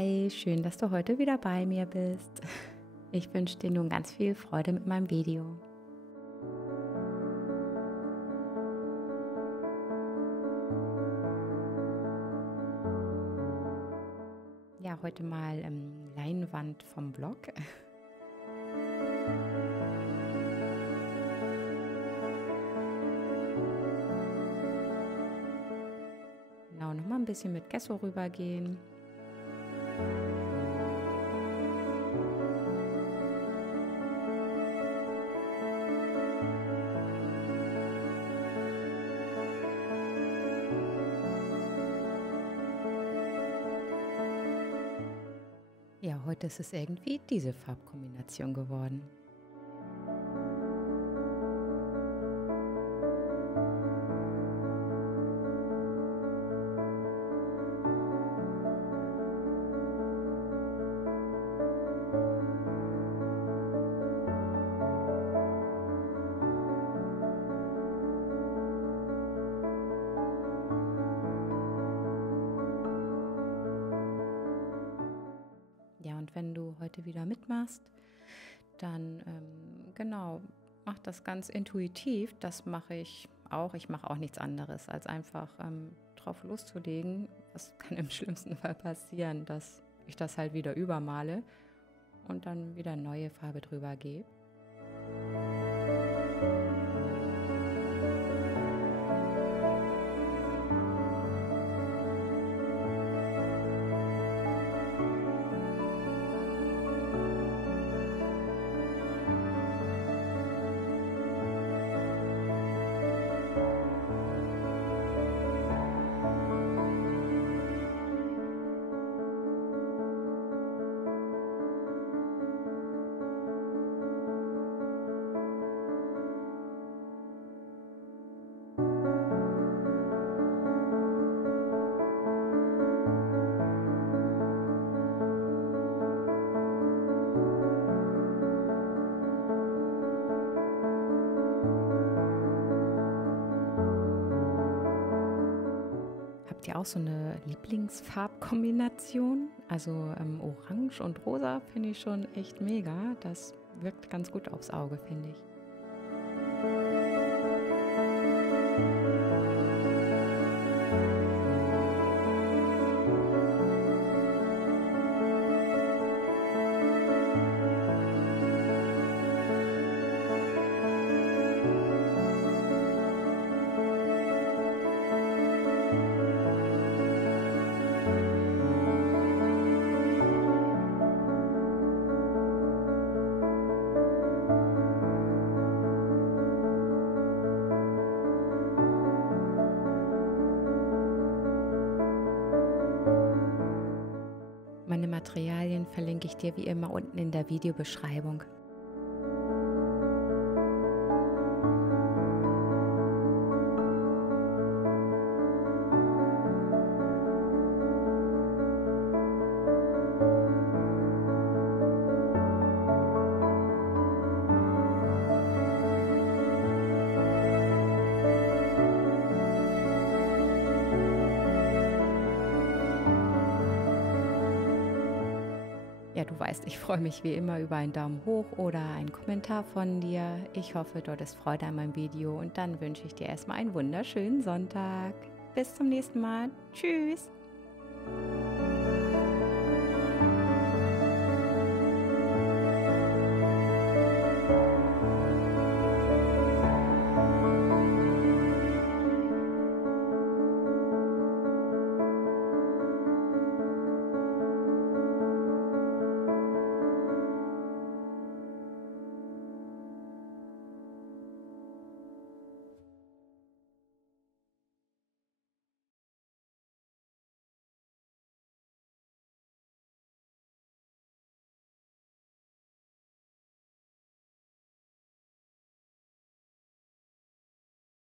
Hi, schön, dass du heute wieder bei mir bist. Ich wünsche dir nun ganz viel Freude mit meinem Video. Ja, heute mal Leinwand vom Blog. Genau, nochmal ein bisschen mit Gesso rübergehen. Ja, heute ist es irgendwie diese Farbkombination geworden. Ja, und wenn du heute wieder mitmachst, dann genau, mach das ganz intuitiv. Das mache ich auch. Ich mache auch nichts anderes, als einfach drauf loszulegen. Was kann im schlimmsten Fall passieren, dass ich das halt wieder übermale und dann wieder neue Farbe drüber gebe. Habt ihr auch so eine Lieblingsfarbkombination? Also Orange und Rosa finde ich schon echt mega. Das wirkt ganz gut aufs Auge, finde ich. Meine Materialien verlinke ich dir wie immer unten in der Videobeschreibung. Ja, du weißt, ich freue mich wie immer über einen Daumen hoch oder einen Kommentar von dir. Ich hoffe, du hattest Freude an meinem Video und dann wünsche ich dir erstmal einen wunderschönen Sonntag. Bis zum nächsten Mal. Tschüss.